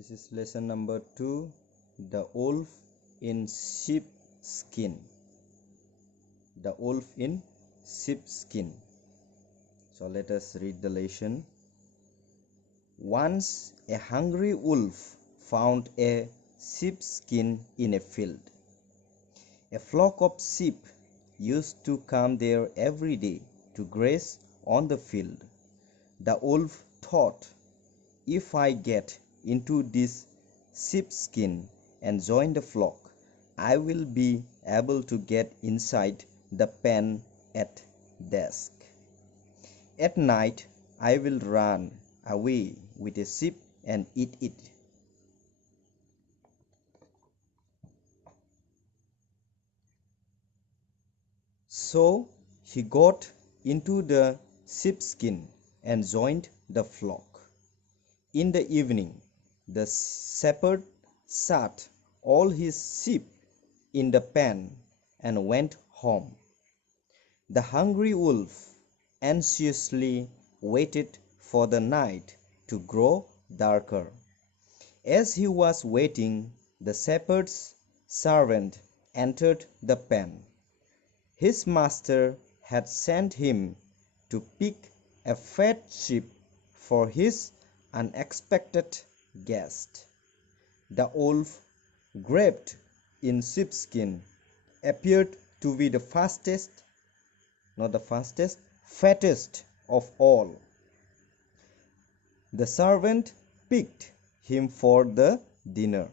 This is lesson number 2, the wolf in sheepskin. The wolf in sheepskin. So let us read the lesson. Once a hungry wolf found a sheepskin in a field. A flock of sheep used to come there every day to graze on the field. The wolf thought, if I get into this sheepskin and join the flock, I will be able to get inside the pen at dusk. At night, I will run away with a sheep and eat it. So he got into the sheepskin and joined the flock. In the evening, the shepherd shut all his sheep in the pen and went home. The hungry wolf anxiously waited for the night to grow darker. As he was waiting, the shepherd's servant entered the pen. His master had sent him to pick a fat sheep for his unexpected guest. The wolf, draped in sheepskin, appeared to be the fattest of all. The servant picked him for the dinner.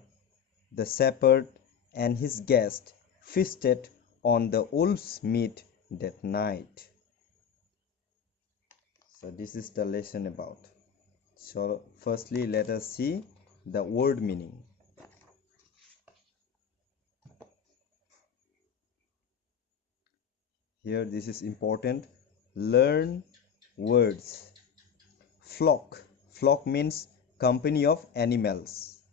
The shepherd and his guest feasted on the wolf's meat that night. So this is the lesson about. So firstly, let us see the word meaning. Here this is important. Learn words. Flock. Flock means company of animals.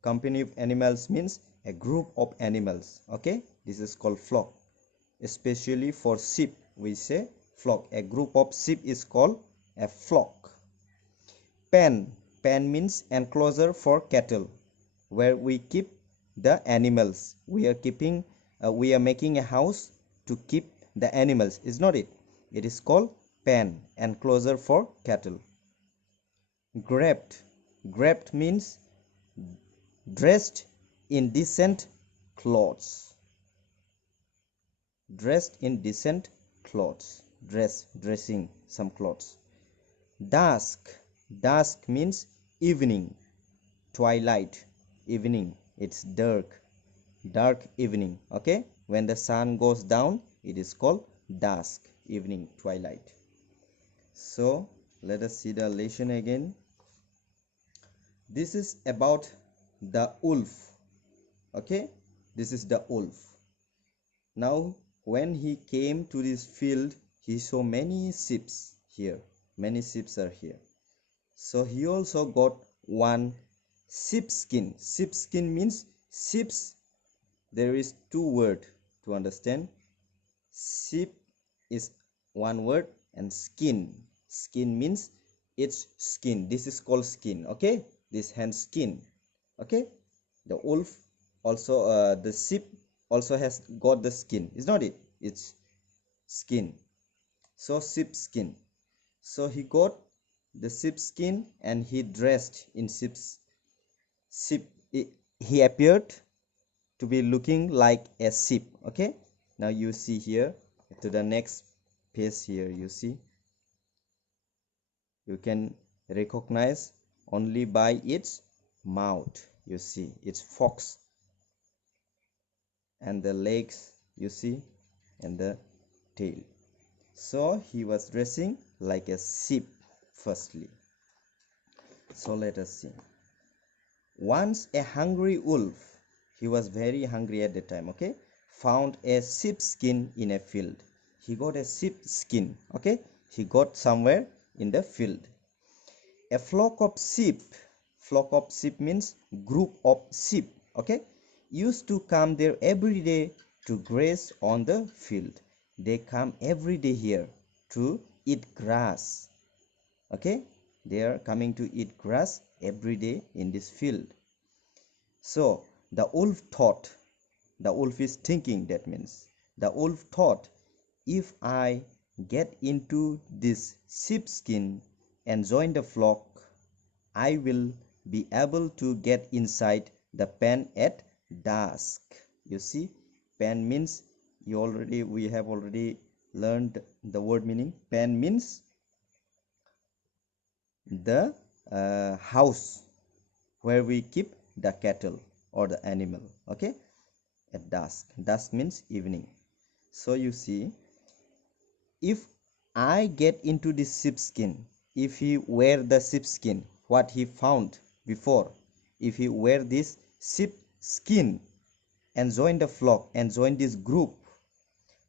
Company of animals means a group of animals. Okay, this is called flock. Especially for sheep, we say flock. A group of sheep is called a flock. Pen. Pen means enclosure for cattle, where we keep the animals. We are making a house to keep the animals, is not it? It is called pen, enclosure for cattle. Draped. Draped means dressed in decent clothes. Dressed in decent clothes. Dressing some clothes. Dusk. Dusk means evening, twilight, evening. It's dark evening. Okay, when the sun goes down, it is called dusk, evening, twilight. So let us see the lesson again. This is about the wolf. Okay, this is the wolf. Now when he came to this field, he saw many sheep here. Many sheep are here. So he also got one sheepskin. Sheepskin means sheeps. There is two words to understand. Sheep is one word and skin. Skin means its skin. This is called skin. Okay, this hand skin. Okay, the wolf also the sheep also has got the skin. Is not it? It's skin. So sheepskin. So he got the sheepskin and he dressed in sheep. He appeared to be looking like a sheep. Okay, now you see here to the next page. Here you see, you can recognize only by its mouth. You see its fox and the legs, you see, and the tail. So he was dressing like a sheep firstly. So let us see. Once a hungry wolf, he was very hungry at the time, okay, found a sheepskin in a field. He got a sheepskin, okay, he got somewhere in the field. A flock of sheep means group of sheep, okay, used to come there every day to graze on the field. They come every day here to eat grass. Okay, they are coming to eat grass every day in this field. So the wolf is thinking, that means the wolf thought, if I get into this sheepskin and join the flock, I will be able to get inside the pen at dusk. You see, pen means, we have already learned the word meaning. Pen means the house where we keep the cattle or the animal. Okay, at dusk means evening. So you see, if I get into the sheepskin, if he wear the sheepskin, what he found before, if he wear this sheepskin and join the flock and join this group,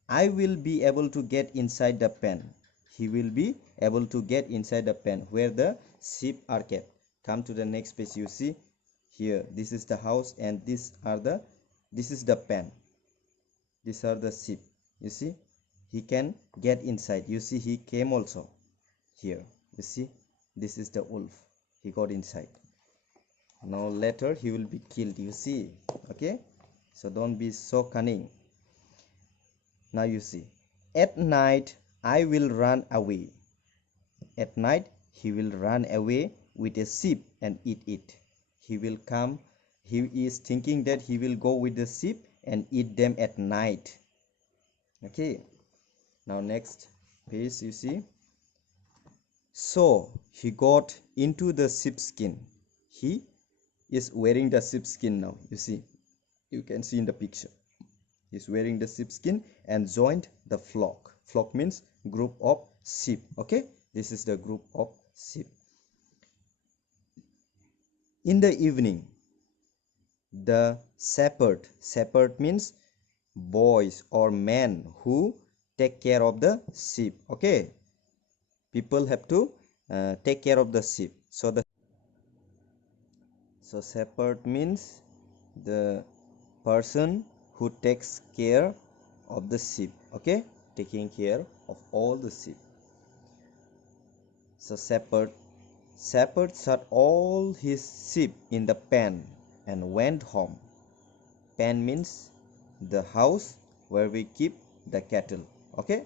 I will be able to get inside the pen. He will be able to get inside the pen where the sheep are kept. Come to the next page. You see here, this is the house and this is the pen. These are the sheep. You see, he can get inside. You see, he came also here. You see, this is the wolf. He got inside. Now later he will be killed. You see, okay? So don't be so cunning. Now you see, at night I will run away. At night he will run away with a sheep and eat it. He will come. He is thinking that he will go with the sheep and eat them at night. Okay, now next page. You see, so he got into the sheepskin. He is wearing the sheepskin now. You see, you can see in the picture, he's wearing the sheepskin and joined the flock. Flock means group of sheep. Okay, this is the group of sheep. In the evening, the shepherd means boys or men who take care of the sheep. Okay, people have to take care of the sheep. So shepherd means the person who takes care of the sheep. Okay, taking care of all the sheep. So shepherd shut all his sheep in the pen and went home. Pen means the house where we keep the cattle. Okay,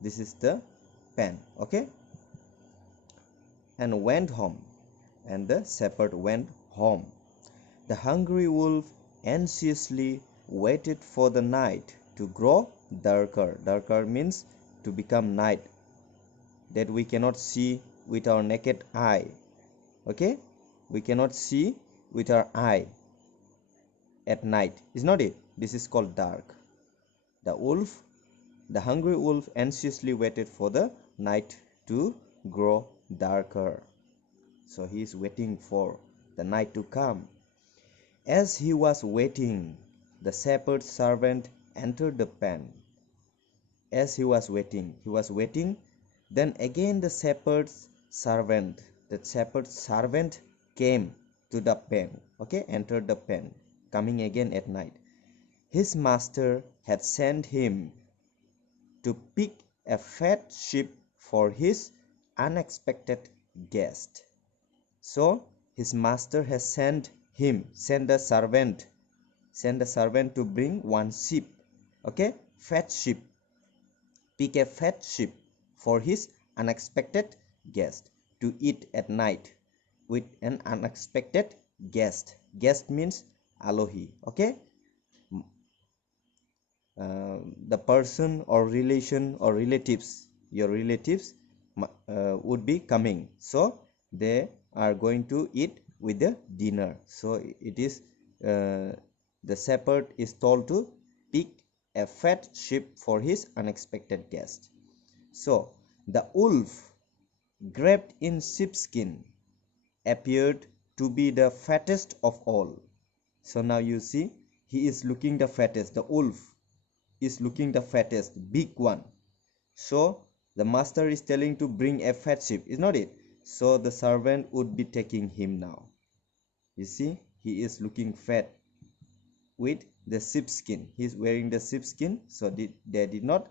this is the pen. Okay, and went home, and the shepherd went home. The hungry wolf anxiously waited for the night to grow darker. Darker means to become night, that we cannot see with our naked eye. Okay, we cannot see with our eye at night, is not it? This is called dark. The hungry wolf anxiously waited for the night to grow darker. So he is waiting for the night to come. As he was waiting, the shepherd's servant entered the pen. As he was waiting, then again the shepherd's servant came to the pen. Okay, entered the pen, coming again at night. His master had sent him to pick a fat sheep for his unexpected guest. So his master has sent the servant to bring one sheep. Okay, fat sheep. Pick a fat sheep for his unexpected guest to eat at night with an unexpected guest. Guest means alohi. Okay, the person or relation or relatives, your relatives would be coming, so they are going to eat with the dinner. So it is the shepherd is told to pick a fat sheep for his unexpected guest. So the wolf, draped in sheepskin, appeared to be the fattest of all. So now you see, he is looking the fattest. The wolf is looking the fattest, big one. So the master is telling to bring a fat sheep, is not it? So the servant would be taking him now. You see, he is looking fat with the sheepskin. He is wearing the sheepskin, so they did not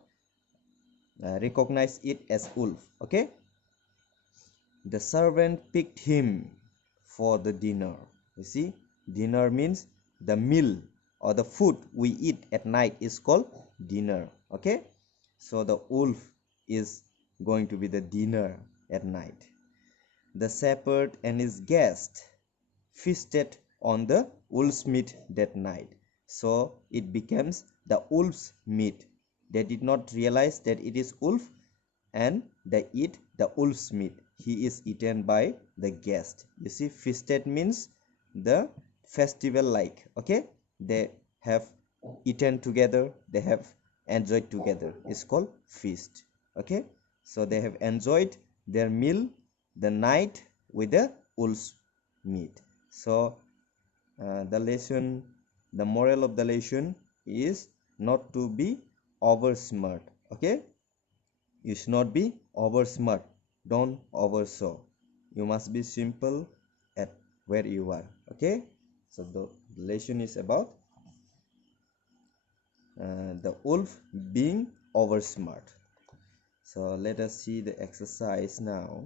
recognize it as wolf. Okay, the servant picked him for the dinner. You see, dinner means the meal or the food we eat at night is called dinner. Okay, so the wolf is going to be the dinner at night. The shepherd and his guest feasted on the wolf's meat that night, so it becomes the wolf's meat. They did not realize that it is wolf, and they eat the wolf's meat. He is eaten by the guest. You see, feasted means the festival like. Okay, they have eaten together, they have enjoyed together. It's called feast. Okay, so they have enjoyed their meal the night with the wolf's meat. So the moral of the lesson is not to be over smart. Okay, you should not be over smart. Don't over show. You must be simple at where you are. Okay, so the lesson is about the wolf being over smart. So let us see the exercise now.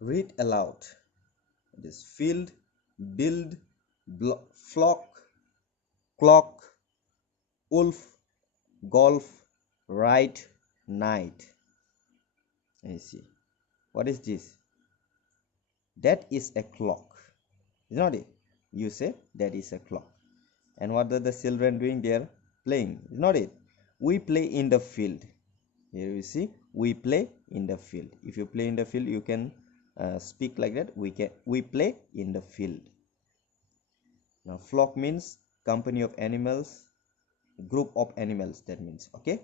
Read aloud. It is field, build, flock, clock, wolf, golf, right, night. Let me see. What is this? That is a clock. Is not it? You say that is a clock. And what are the children doing? They are playing. Is not it? We play in the field. Here you see, we play in the field. If you play in the field, you can speak like that. We play in the field. Now flock means company of animals, group of animals, that means. Okay,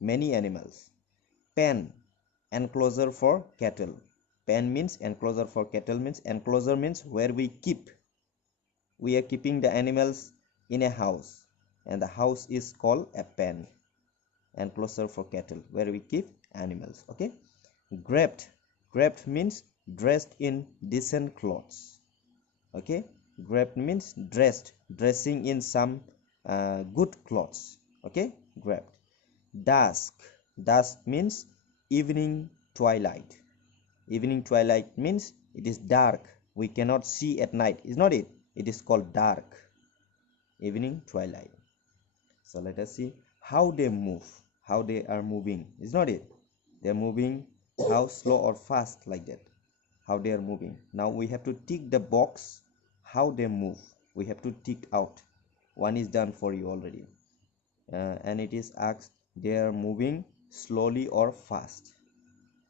many animals. Pen, enclosure for cattle. Pen means enclosure for cattle, means enclosure means where we keep. We are keeping the animals in a house, and the house is called a pen. Enclosure for cattle, where we keep animals. Okay, draped means dressed in decent clothes. Okay, draped means dressing in some good clothes. Okay, draped. Dusk means evening twilight. Evening twilight means it is dark, we cannot see at night. Is not it? It is called dark. Evening twilight. So let us see how they move, how they are moving. Is not it? They are moving how slow or fast, like that. How they are moving. Now we have to tick the box how they move. We have to tick out. One is done for you already. And it is asked they are moving slowly or fast.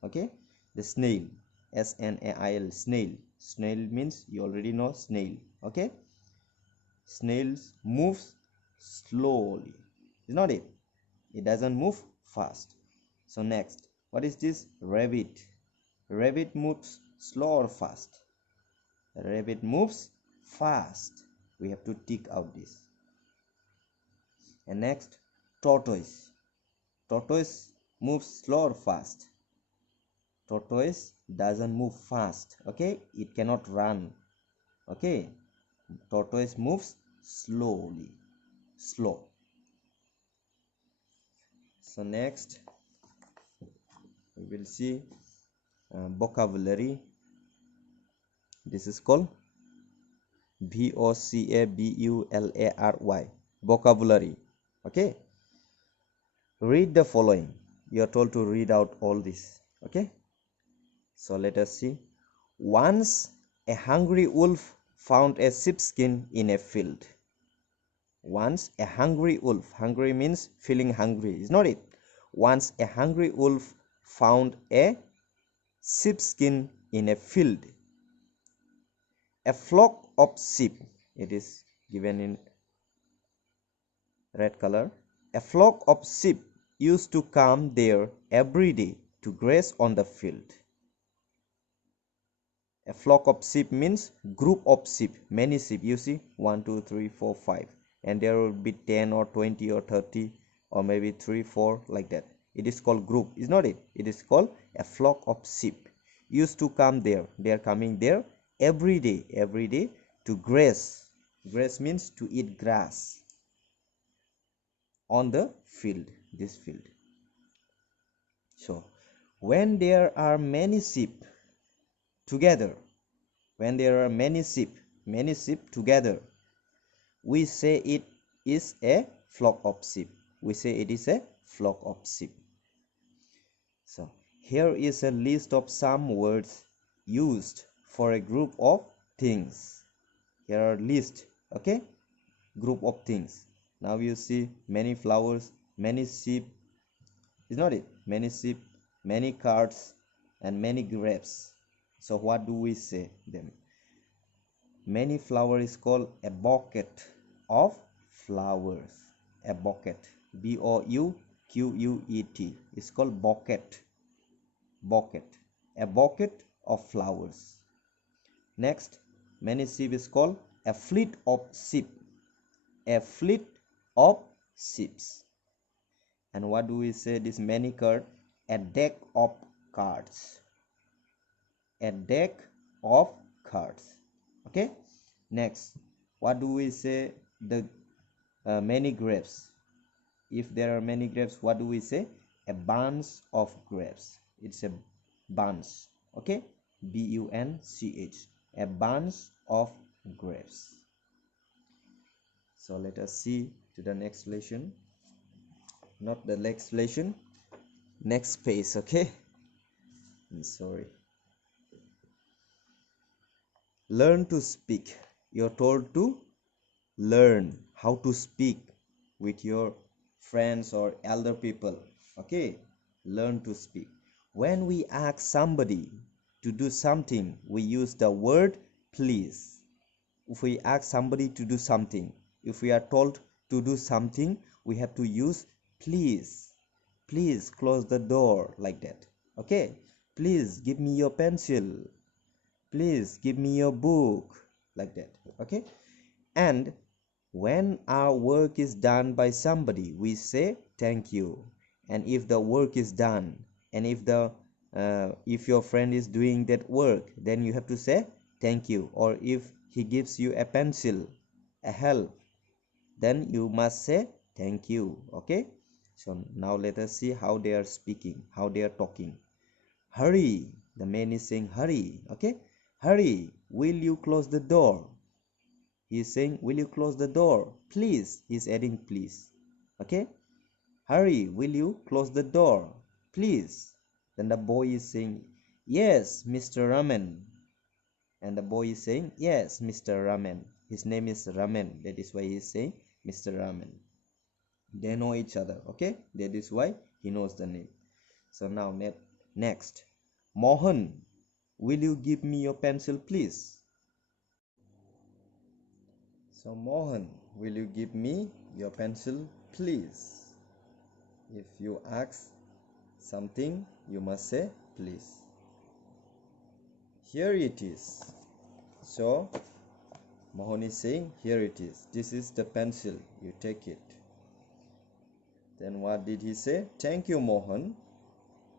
Okay, the snail, snail, snail means you already know snail. Okay, snails moves slowly. Is not it? It doesn't move fast. So next, what is this? Rabbit. Rabbit moves slow or fast? Rabbit moves fast. We have to tick out this. And next, tortoise. Tortoise moves slow or fast? Tortoise doesn't move fast. Okay, it cannot run. Okay, tortoise moves slowly, slow. So next we will see vocabulary. This is called vocabulary, vocabulary. Okay, read the following. You are told to read out all this. Okay, so let us see. Once a hungry wolf found a sheepskin in a field. Once a hungry wolf, hungry means feeling hungry, is not it? Once a hungry wolf found a sheepskin in a field. A flock of sheep, it is given in red color. A flock of sheep used to come there every day to graze on the field. A flock of sheep means group of sheep, many sheep. You see 1 2 3 4 5, and there will be 10 or 20 or 30 or maybe 3 4 like that. It is called group, is not it? It is called a flock of sheep used to come there. They are coming there every day to graze. Graze means to eat grass on the field, this field. So when there are many sheep together, when there are many sheep together, we say it is a flock of sheep. We say it is a flock of sheep. So here is a list of some words used for a group of things. Here are list, okay, group of things. Now you see many flowers, many sheep, is not it? Many sheep, many carts, and many grapes. So what do we say them? Many flower is called a bouquet of flowers. A bouquet, bouquet, is called bouquet. Bouquet, a bouquet of flowers. Next, many sheep is called a fleet of sheep. A fleet of sheep. And what do we say this many card? A deck of cards. A deck of cards. Okay. Next, what do we say the many grapes? If there are many grapes, what do we say? A bunch of grapes. It's a bunch. Okay, bunch, a bunch of grapes. So let us see to the next lesson. Not the next lesson, next page. Okay, I'm sorry. Learn to speak. You're told to learn how to speak with your friends or elder people. Okay, learn to speak. When we ask somebody to do something, we use the word please. If we ask somebody to do something, if we are told to do something, we have to use please. Please close the door, like that. Okay, please give me your pencil, please give me your book, like that. Okay. And when our work is done by somebody, we say thank you. And if the work is done, and if your friend is doing that work, then you have to say thank you. Or if he gives you a pencil, a help, then you must say thank you. Okay. So now let us see how they are speaking, how they are talking. Hurry, the man is saying hurry. Okay, hurry, will you close the door? He is saying, will you close the door? Please, he is adding please. Okay, hurry, will you close the door? Please. Then the boy is saying, yes, Mr. Raman. And the boy is saying, yes, Mr. Raman. His name is Raman. That is why he is saying Mr. Raman. They know each other. Okay, that is why he knows the name. So now next, Mohan, will you give me your pencil, please? So Mohan, will you give me your pencil, please? If you ask something, you must say please. Here it is. So Mohan is saying, here it is. This is the pencil. You take it. Then what did he say? Thank you, Mohan.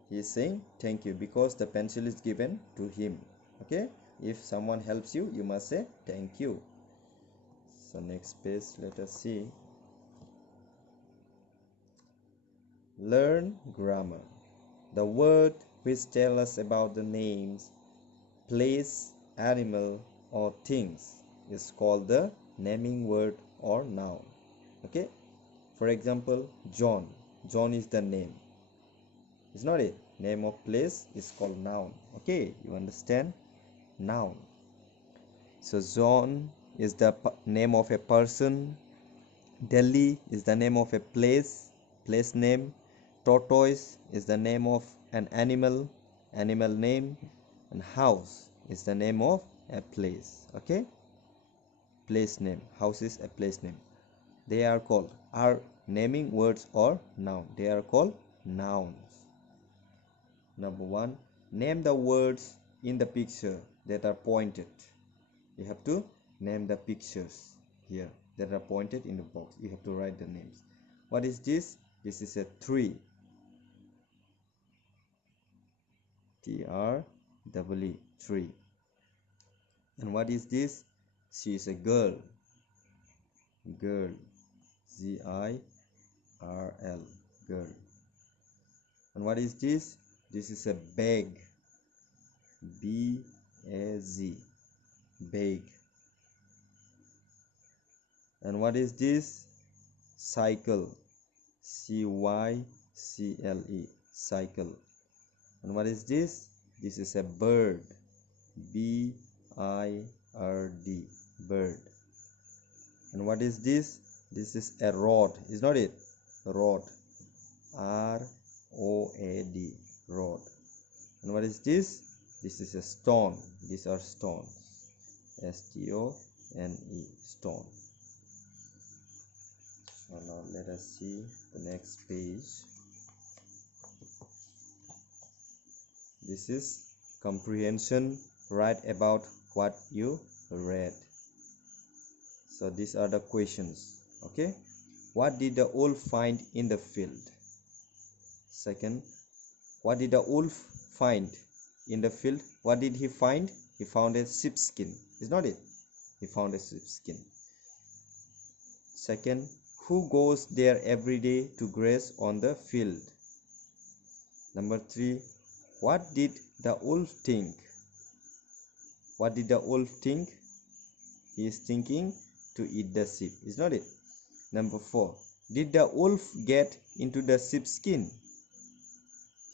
He is saying thank you because the pencil is given to him. Okay. If someone helps you, you must say thank you. So next page, let us see. Learn grammar. The word which tell us about the names, place, animal or things is called the naming word or noun. Okay. For example, John. John is the name. It's not it. Name of place is called noun. Okay, you understand? Noun. So John is the name of a person. Delhi is the name of a place name. Tortoise is the name of an animal name. And house is the name of a place. Okay, place name. House is a place name. They are called naming words or noun. They are called nouns. Number 1, name the words in the picture that are pointed. You have to name the pictures here that are pointed in the box. You have to write the names. What is this? This is a tree. T-R-E-E, tree. And what is this? She is a girl. Girl. G-I-R-L, girl. And what is this? This is a bag, B-A-Z, bag. And what is this? Cycle, C-Y-C-L-E, cycle. And what is this? This is a bird, B-I-R-D, bird. And what is this? This is a rod, is not it? Rod, R-O-A-D, rod. And what is this? This is a stone. These are stones, S-T-O-N-E, stone. So now let us see the next page. This is comprehension. Write about what you read. So these are the questions. Okay. What did the wolf find in the field? Second, what did the wolf find in the field? What did he find? He found a sheepskin. Is not it? He found a sheepskin. Second, who goes there every day to graze on the field? Number 3, what did the wolf think? What did the wolf think? He is thinking to eat the sheep. Is not it? Number 4, did the wolf get into the sheepskin?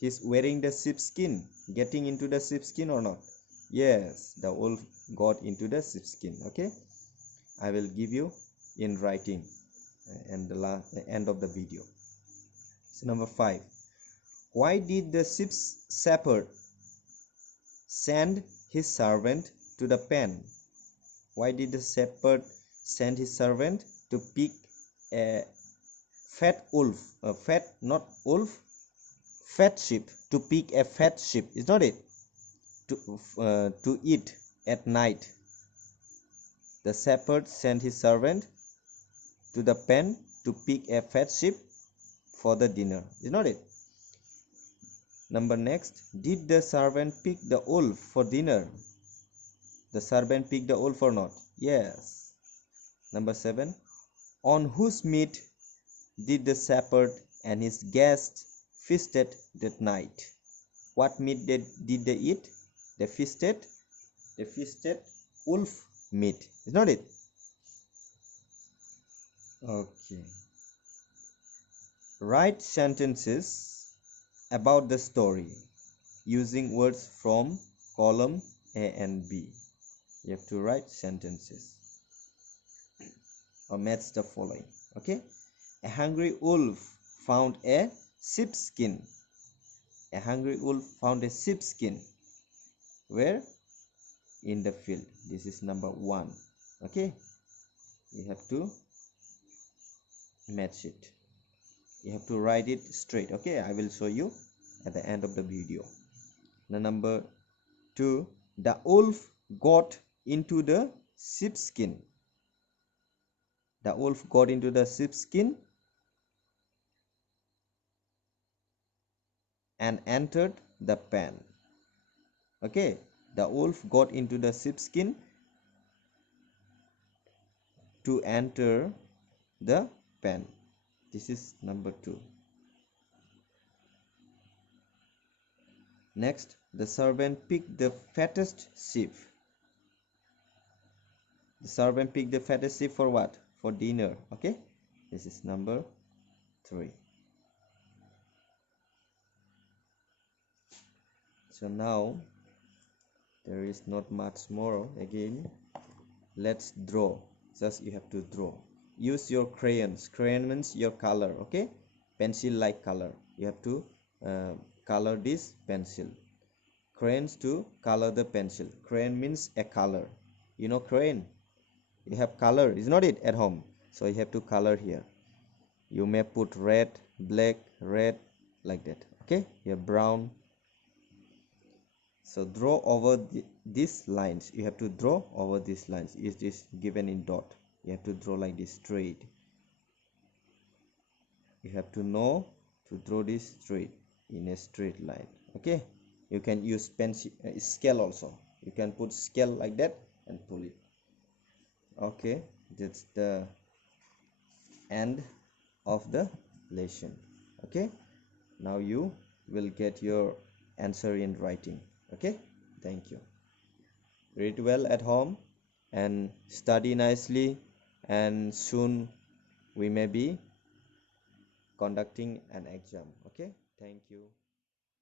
He is wearing the sheepskin. Getting into the sheepskin or not? Yes, the wolf got into the sheepskin. Okay, I will give you in writing and the end of the video. So number 5, why did the shepherd send his servant to the pen? Why did the shepherd send his servant to pick a fat wolf, fat sheep, to pick a fat sheep? Is not it? To eat at night. The shepherd sent his servant to the pen to pick a fat sheep for the dinner. Is not it? Number next, did the servant pick the wolf for dinner? The servant picked the wolf or not? Yes. Number 7, on whose meat did the shepherd and his guests feasted that night? What meat did they eat? They feasted wolf meat. Is not it? Okay. Write sentences about the story using words from column A and B. You have to write sentences or match the following. Okay. A hungry wolf found a sheepskin. A hungry wolf found a sheepskin. Where? In the field. This is number 1. Okay. You have to match it. You have to write it straight. Okay, I will show you at the end of the video. Now number 2, the wolf got into the sheepskin. The wolf got into the sheepskin and entered the pen. Okay, the wolf got into the sheepskin to enter the pen. This is number 2. Next, the servant picked the fattest sheep. The servant picked the fattest sheep for what? For dinner. Okay, this is number 3. So now there is not much more. Again, let's draw. Just you have to draw. Use your crayons. Crayon means your color. Okay, pencil like color. You have to color this pencil. Crayons to color the pencil. Crayon means a color. You know crayon? You have color, is not it, at home? So you have to color here. You may put red, black, red, like that. Okay, you have brown. So draw over these lines. You have to draw over these lines. Is this given in dot? You have to draw like this, straight. You have to know to draw this straight, in a straight line. Okay, you can use pencil, scale also. You can put scale like that and pull it. Okay, that's the end of the lesson. Okay, now you will get your answer in writing. Okay, thank you. Read well at home and study nicely, and soon we may be conducting an exam. Okay, thank you.